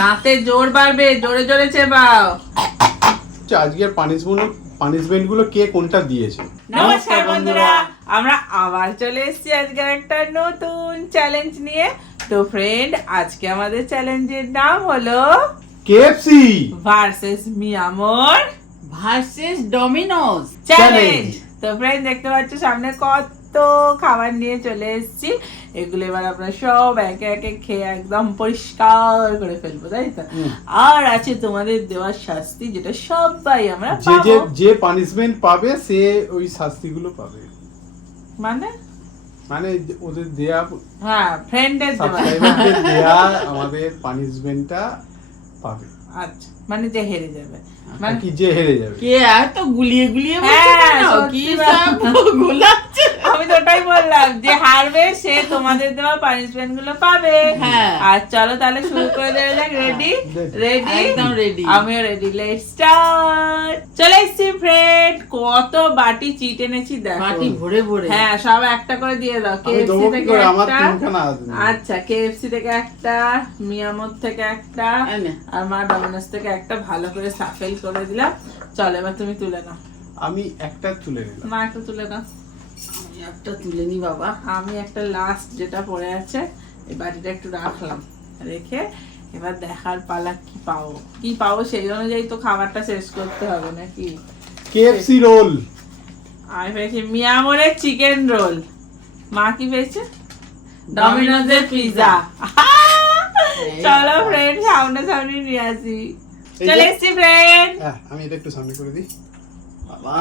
দাঁতে জোর বাড়বে, জোরে জোরে চেবাও। আজকের পানিশমেন্ট গুলো কে কোনটা দিয়েছে? নমস্কার বন্ধুরা, আমরা আবার চলে এসেছি আজকে একটা নতুন চ্যালেঞ্জ নিয়ে। তো ফ্রেন্ড, আজকে আমাদের চ্যালেঞ্জের নাম হলো কেএফসি ভার্সেস মিয়ামর ভার্সেস ডমিনোস চ্যালেঞ্জ। তো ফ্রেন্ড, দেখতে পাচ্ছ সামনে কত খাবার নিয়ে চলে এসেছি। এগুলো এবার আমরা সব একে একে খেয়ে একদম পরিষ্কার করে ফেলবো, তাই তো? আর আছে তোমাদের দেওয়ার শাস্তি, যেটা সবাই আমরা পাবো। যে পানিশমেন্ট পাবে সে ওই শাস্তিগুলো পাবে। মানে ওদের দেয়া, হ্যাঁ, ফ্রেন্ডের দেওয়া। সাবস্ক্রাইবারদের দেয়া আমাদের পানিশমেন্টটা পাবে। আচ্ছা, মানে যে হেরে যাবে, মানে কি যে হেরে যাবে। কে এত গুলিয়ে গুলিয়ে বলছে হ্যাঁ, কেন? সত্যি কি বাবা। সব গুলাচ্ছে? আমি তো ওটাই বললাম যে হারবে সে তোমাদের দেওয়া পানিশমেন্ট গুলো পাবে। হ্যাঁ। আর চলো তাহলে শুরু করে দেওয়া যাক। রেডি? রেডি? একদম ready। আমিও রেডি। Let's start. চলে এসেছি ফ্রেন্ড, কত বাটি চিট এনেছি দেখো। বাটি ভরে ভরে। হ্যাঁ, সব একটা করে দিয়ে দাও। আমি কেএফসি দেবো কি থেকে করে? আমার একটা। তিনখানা আছে। আচ্ছা, কেএফসি থেকে একটা, মিয়ামর থেকে একটা, এই নে। আর মা ডমিনোস থেকে একটা। ভালো করে সাফেল করে দিলাম। চল এবার তুমি তুলে নাও। আমি একটা তুলে নিলাম। মা একটা তুলে নাও। আমি একটা তুলে নি বাবা। আমি একটা লাস্ট যেটা পড়ে আছে এই বাটিটা একটু রাখলাম, রেখে এবার দেখার পালা কি পাবো সেই অনুযায়ী তো খাবারটা শেষ করতে হবে নাকি। KFC roll. আমি পেয়েছি মিয়ামরের চিকেন রোল। মা কি পেয়েছে? ডমিনোজের পিজা। চলো ফ্রেন্ড, সামনে নিয়ে আসি। চলে এসছি ফ্রেন্ড। হ্যাঁ, আমি এটা একটু সামনে করে দিই। বাবা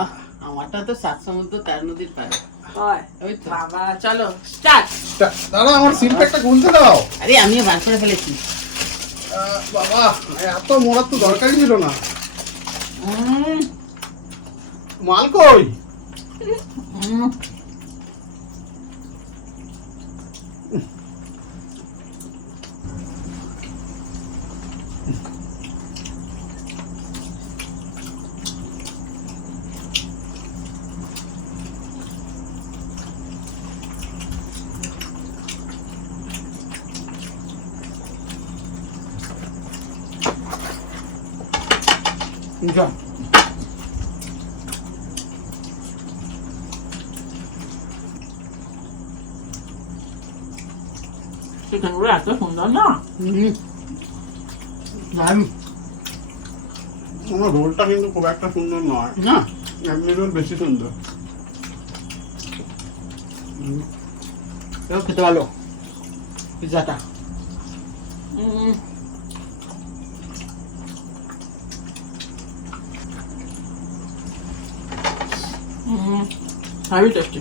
আমারটা তো 7 সমুদ্র 13 নদীর পারে। ওই তো। বাবা চলো স্টার্ট। দাদা, আমার সিলপ্যাকটা গুনতে দাও। আরে আমিও বার করে ফেলেছি। বাবা, এত মোড়ার তো দরকারই ছিল না। মাল কই? যা। চিকেন রোল এত সুন্দর না? দারুণ। আমার রোলটা কিন্তু খুব একটা সুন্দর নয়। না এমনি রোল বেশি সুন্দর। এও খেতে ভালো পিজাটা। Heavy tasty.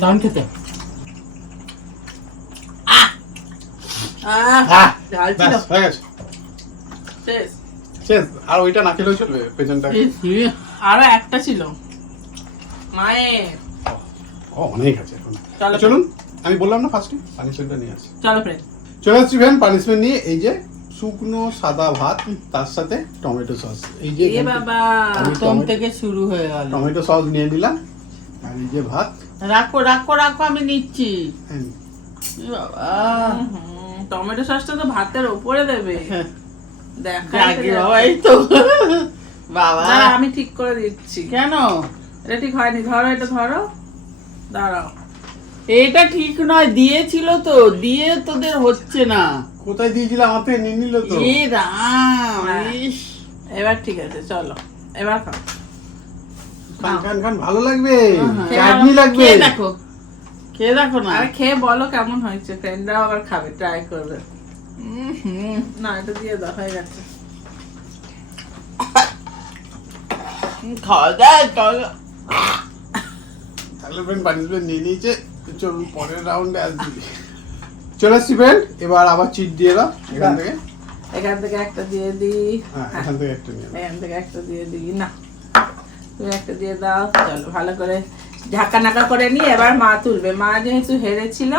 দারুণ খেতে। ঝাল ছিল। ব্যাস, হয়ে গেছে। শেষ। শেষ। আর ওইটা না খেলেও চলবে, পেছনটা। আরো একটা ছিল মায়ের। অনেক আছে এখন। চলো। চলুন, আমি বললাম না ফার্স্টে পানিশমেন্টটা নিয়ে আসি। চলো ফ্রেন্ড। চলে আসছি ফ্রেন্ড পানিশমেন্ট নিয়ে। এই যে শুকনো সাদা ভাত, তার সাথে টমেটো সস। এই যে এ বাবা, প্রথম থেকে শুরু হয়ে গেল। টমেটো সস নিয়ে নিলাম। আর এই যে ভাত। রাখো রাখো রাখো, আমি নিচ্ছি। হ্যাঁ, এ বাবা টমেটো সসটা তো ভাতের উপরে দেবে। জাগে বাবা, এই তো বাবা। দাঁড়া, আমি ঠিক করে দিচ্ছি। কেন এটা ঠিক হয়নি, ধরো এটা ধরো, দাঁড়াও। এটা ঠিক নয়, দিয়েছিল তো, দিয়ে তোদের হচ্ছে না। কোথায় দিয়েছিলাম? আমার থেকে নিয়ে নিল তো। এ রাম, হ্যাঁ। ইস। এবার ঠিক আছে, চলো এবার খাও। খান খান খান, ভালো লাগবে। হ্যাঁ। চাটনি লাগবে। খেয়ে দেখো, খেয়ে দেখো না। আরে খেয়ে বলো কেমন হয়েছে। ফ্রেন্ডরাও আবার খাবে, ট্রাই করবে। না, এটা দিয়ে দাও, হয়ে গেছে। খাওয়া যায় খাওয়া। তাহলে ফ্রেন্ড পানিশমেন্ট নিয়ে নিয়েছে। চলুন পরের রাউন্ডে আসবি। চলে আসছি ফ্রেন্ড, এবার আবার চিট দিয়ে দাও এখান থেকে। এখান থেকে একটা দিয়ে দিই। হ্যাঁ, এখান থেকে একটা নিয়ে নাও। এখান থেকে একটা দিয়ে দিই। না, তুমি একটা দিয়ে দাও। চলো ভালো করে ঝাঁকা নাকা করে নিয়ে এবার মা তুলবে, মা যেহেতু হেরেছিল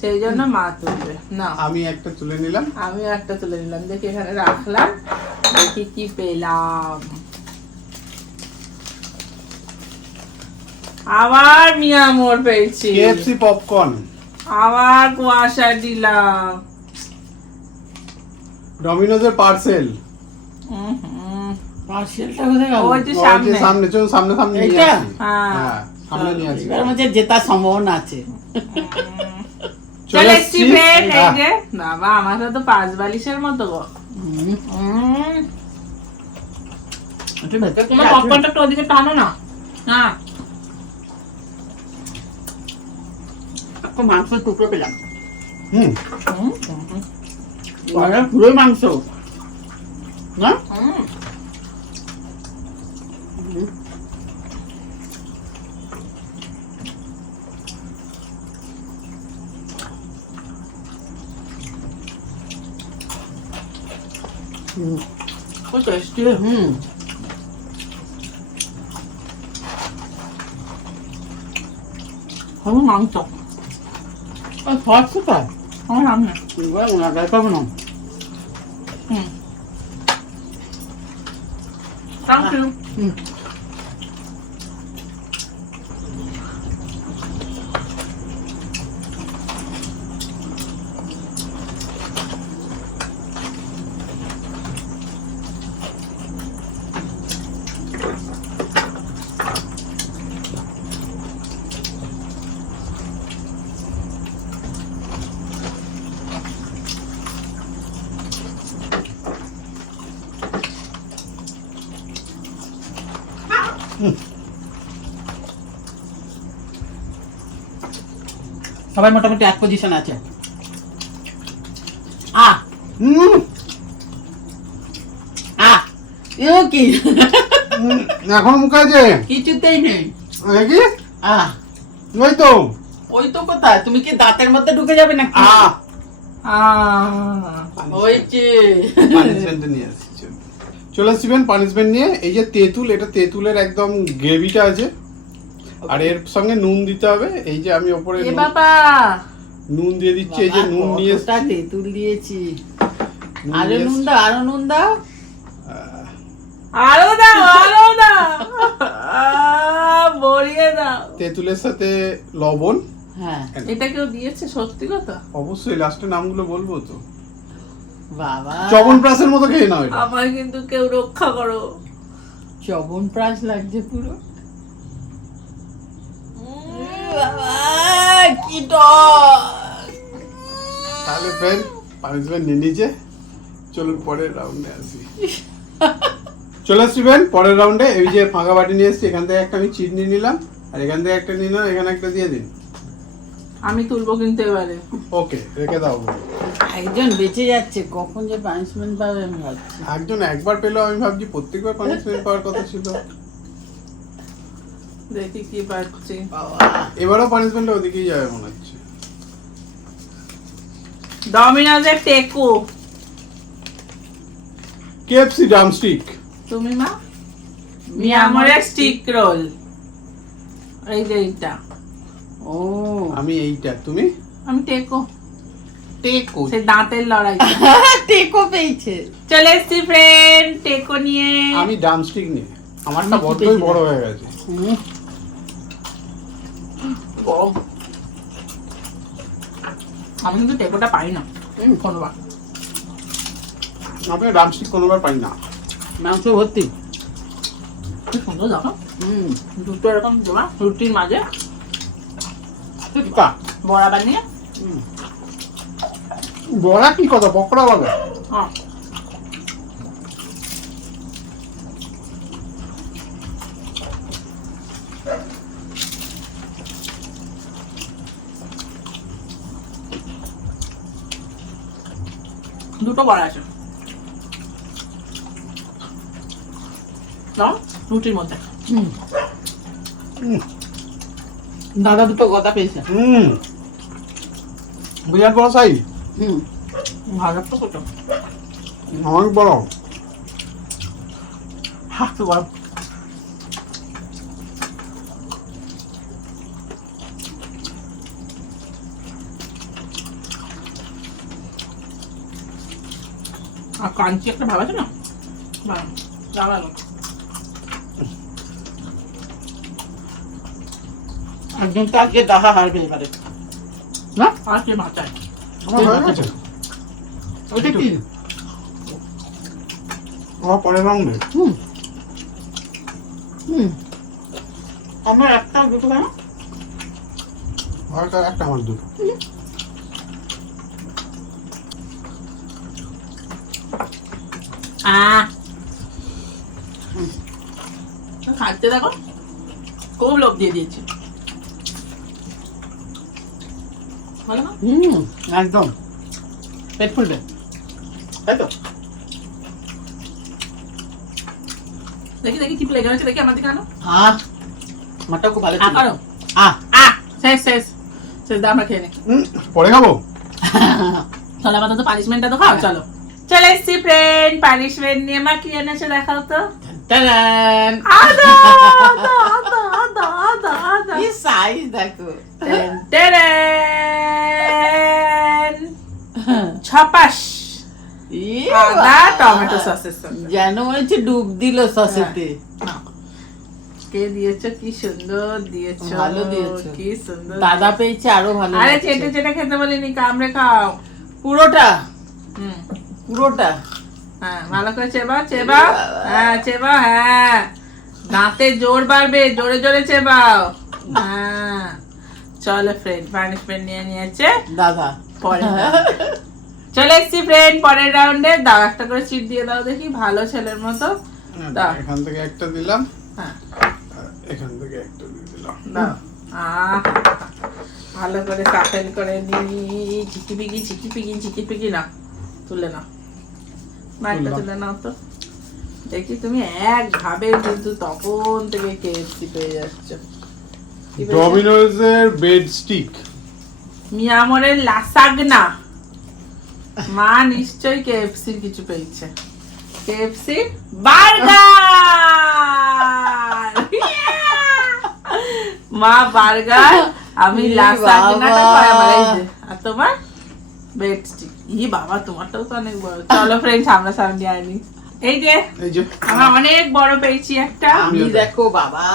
সেই জন্য মা তুলবে। না আমি একটা তুলে নিলাম। আমিও একটা তুলে নিলাম, দেখি এখানে রাখলাম, দেখি কি পেলাম। আবার মিয়া মোর পেয়েছি, KFC পপকর্ন, আবার কুয়াশা দিলাম। ডমিনোজের পার্সেল। পার্সেলটা কোথায় গেল? ওই যে ওই যে সামনে। সামনে, চলুন সামনে সামনে নিয়ে এইটা? আসি। হ্যাঁ। হ্যাঁ, সামনে নিয়ে আসি। এবার মধ্যে জেতার সম্ভাবনা আছে। চলে এসছি ফ্রেন্ড, এই হ্যাঁ। যে বাবা আমার তো 5 বালিশের মতো গো। একটু ভেতর তোমার পপকর্নটা একটু ওদিকে টানো না। হ্যাঁ একটা মাংসের টুকরো পেলাম। হুম, আরে পুরোই মাংস না? খুব টেস্টি। মাংস সস কোথায়? আমার সামনে। এবার ওনাদের পাবো না। Thank you. সবাই মোটামুটি এক পজিশন আছে। হুম, কি এখন মুখে আছে কিছুতেই নেই। নাকি? আহ ওই তো। ওই তো কোথায়? তুমি কি দাঁতের মধ্যে ঢুকে যাবে নাকি? ওই যে পানিশমেন্ট নিয়ে আসি। চলে আসবেন পানিশমেন্ট নিয়ে। এই যে তেঁতুল, এটা তেঁতুলের একদম গ্রেভিটা আছে, আর এর সঙ্গে নুন দিতে হবে। এই যে আমি ওপরে এ বাবা নুন দিয়ে দিচ্ছি। এই যে নুন নিয়ে কতটা এসেছি। তেঁতুল দিয়েছি। নুন আরো নিয়ে নুন এসেছি। দাও, আরো নুন দাও। আরো দাও, আরো দাও, বড়িয়ে দাও। তেঁতুলের সাথে লবণ। হ্যাঁ এটা কেউ দিয়েছে সত্যি কথা? অবশ্যই লাস্টে নামগুলো বলবো তো। বাবা, চবনপ্রাশের মতো খেয়ে নাও এটা। আমায় কিন্তু কেউ রক্ষা করো। চবনপ্রাশ লাগছে পুরো। বাবা কি টক! তাহলে ফ্রেন্ড পানিশমেন্ট নিয়ে নিচে। চলুন পরের রাউন্ডে আসি। চলে আসবেন পরের রাউন্ডে। এই যে ফাঁকা বাটি নিয়ে এসেছি, এখান থেকে একটা আমি চিনি নিলাম, আর এখান থেকে একটা নিয়ে নাও, এখানে একটা দিয়ে দিন। আমি তুলবো কিন্তু এবারে। ওকে, রেখে দাও। একজন বেঁচে যাচ্ছে, কখন যে পানিশমেন্ট পাবে আমি ভাবছি। একজন একবার পেলেও আমি ভাবছি প্রত্যেকবার পানিশমেন্ট পাওয়ার কথা ছিল। দেখি কি পাচ্ছি। বাবা এবারও পানিশমেন্ট ওদিকেই যাবে মনে হচ্ছে। ডমিনোজের টেকো। KFC drumstick. তুমি মা? মিয়ামরের স্টিক রোল। এই যে এইটা। ও আমি এইটা, তুমি? আমি টেকো। টেকো। সে দাঁতের লড়াই। টেকো পেয়েছে। চলে এসছি ফ্রেন্ড টেকো নিয়ে। আমি ড্রামস্টিক নিয়ে। আমারটা আমি কি বড্ডই পেয়েছি? বড় হয়ে গেছে। গরম। আমি কিন্তু টেকোটা পাই না কোনোবার। আমি ড্রামস্টিক কোনোবার পাই না। মাংস ভর্তি। কি সুন্দর দেখো। দুটো এরকম দেওয়া রুটির মাঝে টিকা। বড়া বানিয়ে। বড়া কি কথা, পকোড়া বলে। হ্যাঁ দুটো বড়া আছে। দাও রুটির মধ্যে। দাদা দুটো গদা পেয়েছে। বিরাট বড় সাইজ। ভালো তো কত অনেক বড়। হাঁটতে বড়। আর ক্রাঞ্চি একটা ভাব আছে না, দাঁড়ালো। একজন তো আজকে দেখা হারবে এবারে না আর কি মাথায় আমার হয়ে গেছে। ওইটা কি আমার পরের রাউন্ডে আমার একটা দুটো কেন হয়তো একটা আমার দুটো। খাচ্ছে দেখো, খুব লোভ দিয়ে দিয়েছে, ভালো না? একদম পেট ফুলবে তাই তো। দেখি দেখি কি প্লেগ আছে, দেখি আমার দিকে আনো। আমারটাও খুব ভালো ছিল। আকারো শেষ শেষ শেষ দাও, আমরা খেয়ে নি। পরে খাবো। চলো আপাতত পানিশমেন্টটা তো খাও। চলো চলে এসছি ফ্রেন্ড, পানিশমেন্ট নিয়ে। মা কি এনেছে দেখাও তো। টান আদা আদা আদা আদা আদা আদা কি সাইজ দেখো। টেন ছাপাস আদা টমেটো সসের সাথে। যেন হয়েছে ডুব দিল সসেতে। কে দিয়েছো, কি সুন্দর দিয়েছো, ভালো দিয়েছো। কি সুন্দর। দাদা পেয়েছে আরো ভালো। আরে লাগছে। চেটে চেটে খেতে বলিনি, কামড়ে খাও। পুরোটা হুম পুরোটা হ্যাঁ, ভালো করে চেবাও চেবাও। হ্যাঁ চেবাও, হ্যাঁ দাঁতে জোর বাড়বে, জোরে জোরে চেবাও। হ্যাঁ চলো ফ্রেন্ড, পানিশমেন্ট নিয়ে নিয়েছে দাদা। পরে চলে এসছি ফ্রেন্ড পরের রাউন্ডে। দাও একটা করে চিট দিয়ে দাও দেখি, ভালো ছেলের মতো। দাও। এখান থেকে একটা দিলাম, হ্যাঁ আর এখান থেকে একটা দিয়ে দিলাম। দাও। ভালো করে কাপেল করে নি, চিকিপিকি চিকিপিকি চিকিপিকি না, তুলে নাও মাইকটা তুলে নাও তো দেখি। তুমি এক ভাবে কিন্তু তখন থেকে কেএফসি পেয়ে যাচ্ছ। কি পেয়েছো? ডমিনোজের বেড স্টিক। মিয়ামরের লাসাগনা। মা নিশ্চয়ই কেএফসির কিছু পেয়েছে। KFC burger. মা বার্গার, আমি ই লাসাগনাটা বাবা। পাই আমার এই যে। আর তোমার বেড স্টিক। ই বাবা, তোমারটাও তো অনেক বড়। চলো ফ্রেন্ড, সামনা সামনে আনি। এই যে এই যে আমরা অনেক বড় পেয়েছি একটা। আমি দেখো বাবা,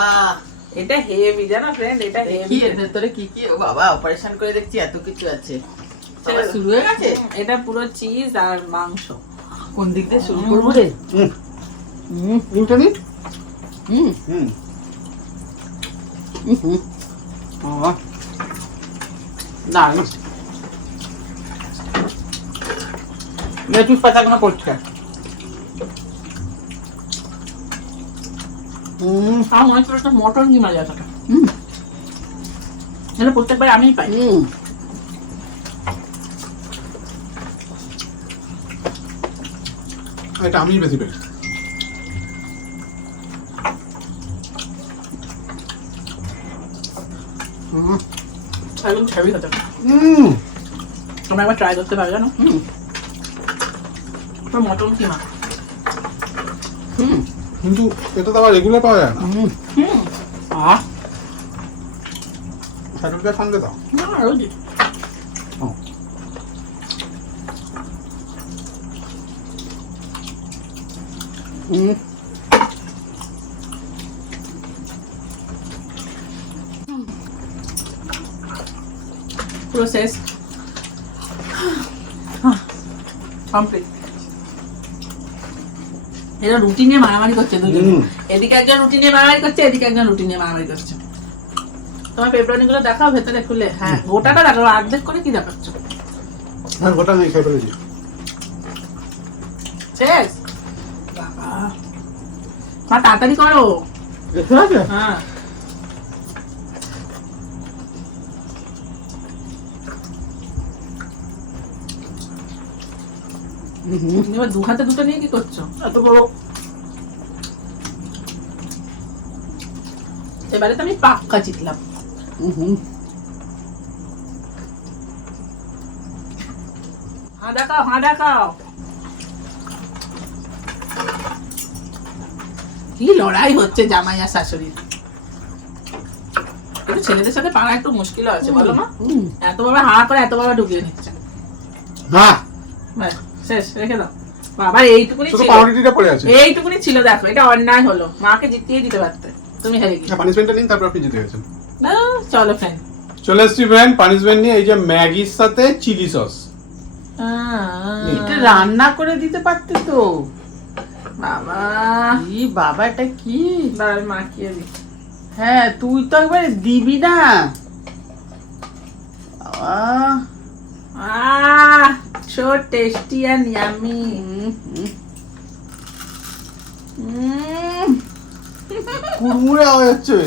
এটা হেভি জানো ফ্রেন্ড, এটা কি হেভি। এর ভেতরে কি কি, ও বাবা অপারেশন করে দেখছি এত কিছু আছে। আবার শুরু হয়ে গেছে। এটা পুরো চিজ আর মাংস। কোন দিক দিয়ে শুরু করবো রে? তিনটা নিন। হুম হুম হুম বাবা, দাঁড়ানো লেটুস পাতাগুলো করছে। আমার মনে হচ্ছে একটা মটন কি মজা থাকে। এটা প্রত্যেকবার আমিই পাই। এটা আমি বেশি পাই। একদম হেভি হতে হবে। তোমরা একবার ট্রাই করতে পারো জানো। মটন কিমা। কিন্তু এটা তো আবার রেগুলার পাওয়া যায় না। স্যাটারডে সানডে দাও। না আরো দিই। পুরো শেষ, কমপ্লিট। এরা রুটি নিয়ে মারামারি করছে দুজন। এদিকে একজন রুটি নিয়ে মারামারি করছে, এদিকে একজন রুটি নিয়ে মারামারি করছে। তোমার পেপারনি গুলো দেখাও ভেতরে খুলে। হ্যাঁ গোটাটা দেখাও, অর্ধেক করে কি দেখাচ্ছ? হ্যাঁ গোটা নেই, খেয়ে ফেলেছি। শেষ বাবা, মা তাড়াতাড়ি করো। দেখতে আছে? হ্যাঁ এবার দু হাতে দুটো নিয়ে কি করছো? এত বড় এবারে তো আমি পাক্কা জিতলাম। হ্যাঁ দেখাও, হ্যাঁ দেখাও। কি লড়াই হচ্ছে জামাই আর শাশুড়ির। একটু ছেলেদের সাথে পারা একটু মুশকিল আছে বলো মা। এত বাবা হা করে এত বাবা ঢুকিয়ে নিচ্ছে। হ্যাঁ ব্যাস শেষ, রেখে দাও। বাবা এইটুকুনি শুধু ছিল, পাউরুটিটা পড়ে আছে। এইটুকুনি ছিল, দেখো এটা অন্যায় হলো, মাকে জিতিয়ে দিতে পারতে, তুমি হেরে গেলে। পানিশমেন্টটা নিন, তারপর আপনি জিতে গেছেন। না, চলো ফ্রেন্ড। চলে এসছি ফ্রেন্ড পানিশমেন্ট নিয়ে। এই যে ম্যাগির সাথে চিলি সস। এটা রান্না করে দিতে পারতে তো। বাবা ই বাবা, এটা কি? দাঁড়ান মাখিয়ে দিই। হ্যাঁ, তুই তো একবারে দিবি না। বাবা, so tasty and yummy. কুড়মুড়ে আওয়াজ হচ্ছে।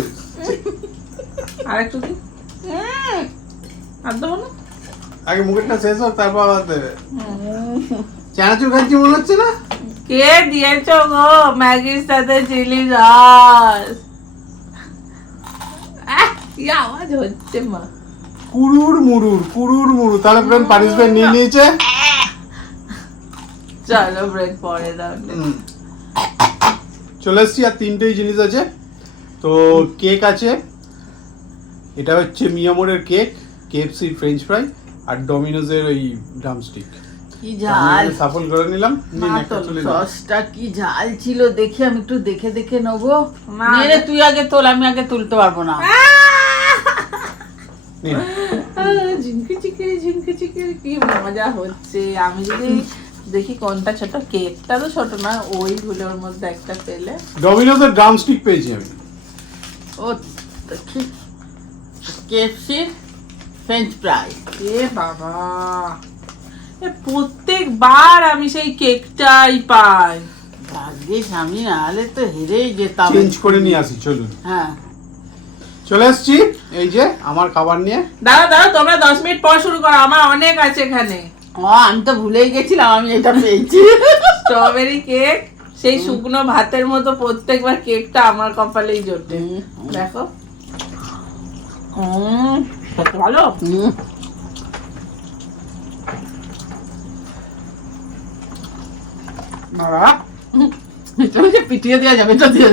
আর একটু দিই। আর দেবো না? আগে মুখেরটা শেষ হোক, তারপর আবার দেবে। চানাচুর খাচ্ছি মনে হচ্ছে না? কে দিয়েছো গো ম্যাগির সাথে চিলি সস? কি আওয়াজ হচ্ছে মা? কুড়ুর মুড়ুর। তাহলে ফ্রেন্ড পানিশমেন্ট নিয়ে নিয়েছে। চলো ব্রেক পরে দাও। চলে এসছি, আর তিনটেই জিনিস আছে। তো কেক আছে, এটা হচ্ছে মিয়ামোরের কেক, কেএফসি ফ্রেঞ্চ ফ্রাই, আর ডমিনোজের ওই ড্রামস্টিক। কি ঝাল! সাফল করে নিলাম। নিন, মা, একটা তোর চলে নিন। সসটা কি ঝাল ছিল দেখি, আমি একটু দেখে নেবো। মা, মেরে তুই আগে তোল, আমি আগে তুলতে পারবো না। নিন। ঝিঙ্কি চিকি কি মজা হচ্ছে। আমি যদি দেখি কোনটা ছোট, কেকটা তো ছোট না, ওইগুলোর মধ্যে একটা পেলে। ডমিনোজের ড্রামস্টিক পেয়েছি আমি। ও দেখি, কেএফসি ফ্রেঞ্চ ফ্রাই। এ বাবা, এ প্রত্যেকবার আমি সেই কেকটাই পাই। ভাগ্যিস আমি, নাহলে তো হেরেই যেতাম। চেঞ্জ করে নিয়ে আসি, চলুন। হ্যাঁ, চলে এসছি এই যে আমার খাবার নিয়ে। দাঁড়াও তোমরা 10 মিনিট পর শুরু করো, আমার অনেক আছে এখানে। আমি তো ভুলেই গেছিলাম আমি এটা পেয়েছি। স্ট্রবেরি কেক, সেই শুকনো ভাতের মতো প্রত্যেকবার কেকটা আমার কপালেই জোটে। দেখো কত ভালো। বাবা, তুমি যে পিটিয়ে দেওয়া যাবে তো দিয়ে।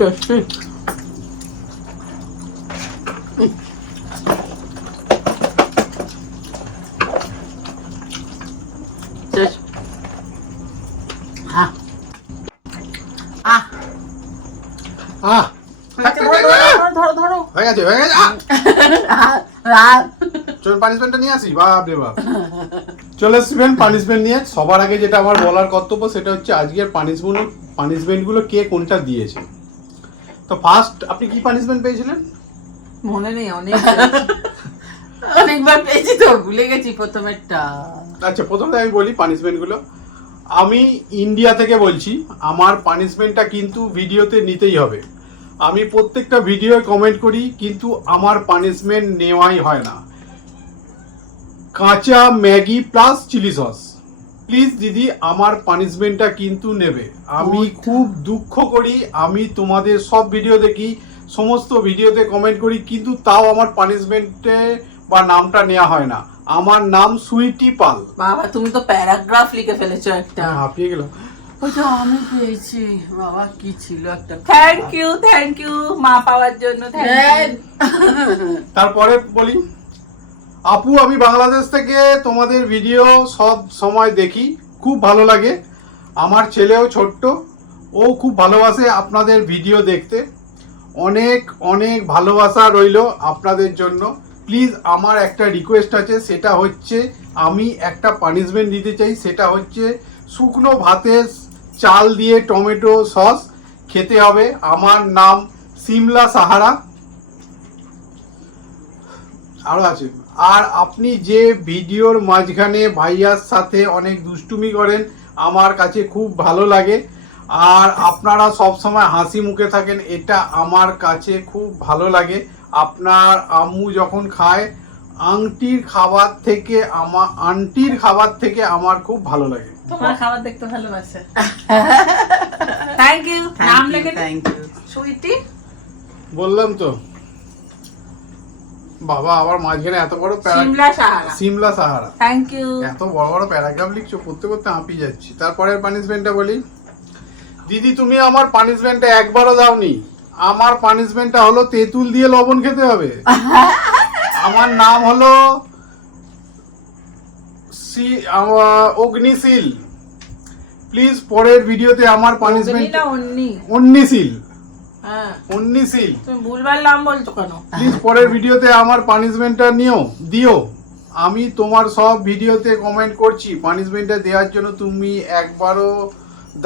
টেস্টি। শেষ। হ্যাঁ। আহ, আহ, ধরো। হয়ে গেছে। চল পানিশমেন্টটা নিয়ে আসি। বাপ রে বাপ। চলে এসছিলেন পানিশমেন্ট নিয়ে। সবার আগে যেটা আমার বলার কর্তব্য সেটা হচ্ছে আজকের পানিশমেন্ট গুলো কে কোনটা দিয়েছে। তো ফার্স্ট আপনি কি পানিশমেন্ট পেয়েছিলেন? মনে নেই, অনেকবার পেয়েছি তো, ভুলে গেছি প্রথমেরটা। আচ্ছা, প্রথমে আমি বলি পানিশমেন্ট গুলো। আমি ইন্ডিয়া থেকে বলছি, আমার পানিশমেন্টটা কিন্তু ভিডিওতে নিতেই হবে। আমি প্রত্যেকটা ভিডিও কমেন্ট করি, কিন্তু আমার পানিশমেন্ট নেওয়াই হয় না। কাঁচা Maggi plus chili sauce, please দিদি আমার পানিশমেন্টটা কিন্তু নেবে। আমি খুব দুঃখ করি, আমি তোমাদের সব ভিডিও দেখি, সমস্ত ভিডিওতে কমেন্ট করি, কিন্তু তাও আমার পানিশমেন্টে বা নামটা নেওয়া হয় না। আমার নাম সুইটি পাল। বাবা তুমি তো প্যারাগ্রাফ লিখে ফেলেছো একটা। হাঁপিয়ে গেলাম। ওইটা আমি পেয়েছি। বাবা, কি ছিল একটা। থ্যাংক ইউ মা পাওয়ার জন্য। তারপরে বলি, আপু আমি বাংলাদেশ থেকে তোমাদের ভিডিও সব সময় দেখি, খুব ভালো লাগে। আমার ছেলেও ছোট্ট, ও খুব ভালোবাসে আপনাদের ভিডিও দেখতে। অনেক অনেক ভালোবাসা রইলো আপনাদের জন্য। প্লিজ আমার একটা রিকোয়েস্ট আছে, সেটা হচ্ছে আমি একটা পানিশমেন্ট দিতে চাই। সেটা হচ্ছে শুকনো ভাতে চাল দিয়ে টমেটো সস খেতে হবে। আমার নাম সিমলা সাহারা। আরো আছে। আর আপনি যে ভিডিওর মাঝখানে ভাইয়ার সাথে অনেক দুষ্টুমি করেন আমার কাছে খুব ভালো লাগে। আর আপনারা সব সময় হাসি মুখে থাকেন, এটা আমার কাছে খুব ভালো লাগে। আপনার আম্মু যখন খায় আন্টির খাবার থেকে আমার খুব ভালো লাগে। তোমার খাবার দেখতে ভালোবাসে। Thank you. নাম লিখে থ্যাংক ইউ। সুইটি। বললাম তো বাবা, আবার মাঝখানে এত বড় সিমলা সাহারা। সিমলা সাহারা। Thank you. এত বড় বড় প্যারাগ্রাফ লিখছো, পড়তে পড়তে হাঁপিয়ে যাচ্ছি। তারপরের পানিশমেন্টটা বলি। দিদি তুমি আমার পানিশমেন্টটা একবারও দাওনি। আমার পানিশমেন্টটা হলো তেঁতুল দিয়ে লবণ খেতে হবে। আমার নাম হলো অগ্নিশীল। প্লিজ পরের ভিডিওতে আমার পানিশমেন্ট অগ্নিশীল। হ্যাঁ, অগ্নিশীল। তুমি ভুলভাল নাম বলছো কেন? প্লিজ পরের ভিডিওতে আমার পানিশমেন্টটা দিও। আমি তোমার সব ভিডিওতে কমেন্ট করছি। পানিশমেন্টটা দেওয়ার জন্য তুমি একবারও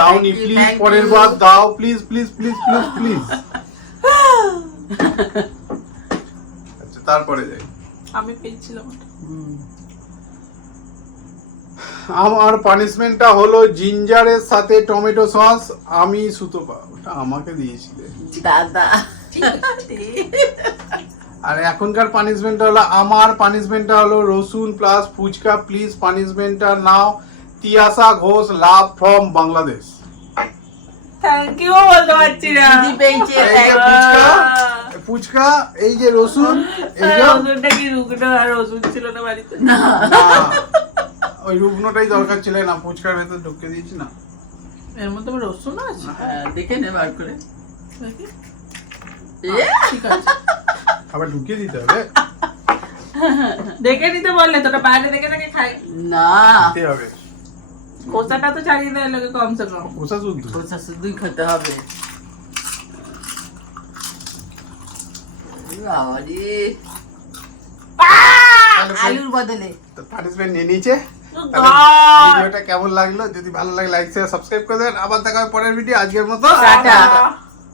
দাওনি। Thank you, প্লিজ thank পরের you. বার দাও। Please please please please please. আচ্ছা, তারপরে যাই। আমি পেয়েছিলাম। আমার পানিশমেন্টটা হলো জিঞ্জারের সাথে টমেটো সস। আমি সুতপা, ওটা আমাকে দিয়েছিলে। দাদা। আর এখনকার পানিশমেন্টটা হলো, আমার পানিশমেন্টটা হলো রসুন প্লাস ফুচকা। প্লিজ পানিশমেন্টটা নাও। Tiyasa Ghosh, love from Bangladesh. Thank you বলতে পারছি না। দিদি পেয়েছে। এই যে ফুচকা, এই যে রসুন, এই যে রসুনটা কি রুগনো? আর রসুন ছিল না বাড়িতে? না, ওই রুগ্নটাই দরকার ছিল না, ফুচকার ভেতর ঢুকে দিয়েছি না। এর মধ্যে রসুন আছে? হ্যাঁ, দেখে নে বার করে। দেখি। এ, ঠিক আছে। আবার ঢুকিয়ে দিতে হবে। দেখে নিতে বললে তোটা বাইরে দেখে দেখে খাই। না, দিতে হবে। খোসাটা তো ছাড়িয়ে দেয় লোকে কমসে কম। ওসা শুদ্ধ। খোসা শুধুই খেতে হবে। বাবারে, আলুর বদলে। তো পানিশমেন্ট নিয়ে নিয়েছে। ভিডিওটা কেমন লাগলো? যদি ভালো লাগে লাইক শেয়ার সাবস্ক্রাইব করে দেন। আবার দেখা হবে পরের ভিডিও। আজকের মতো টাটা।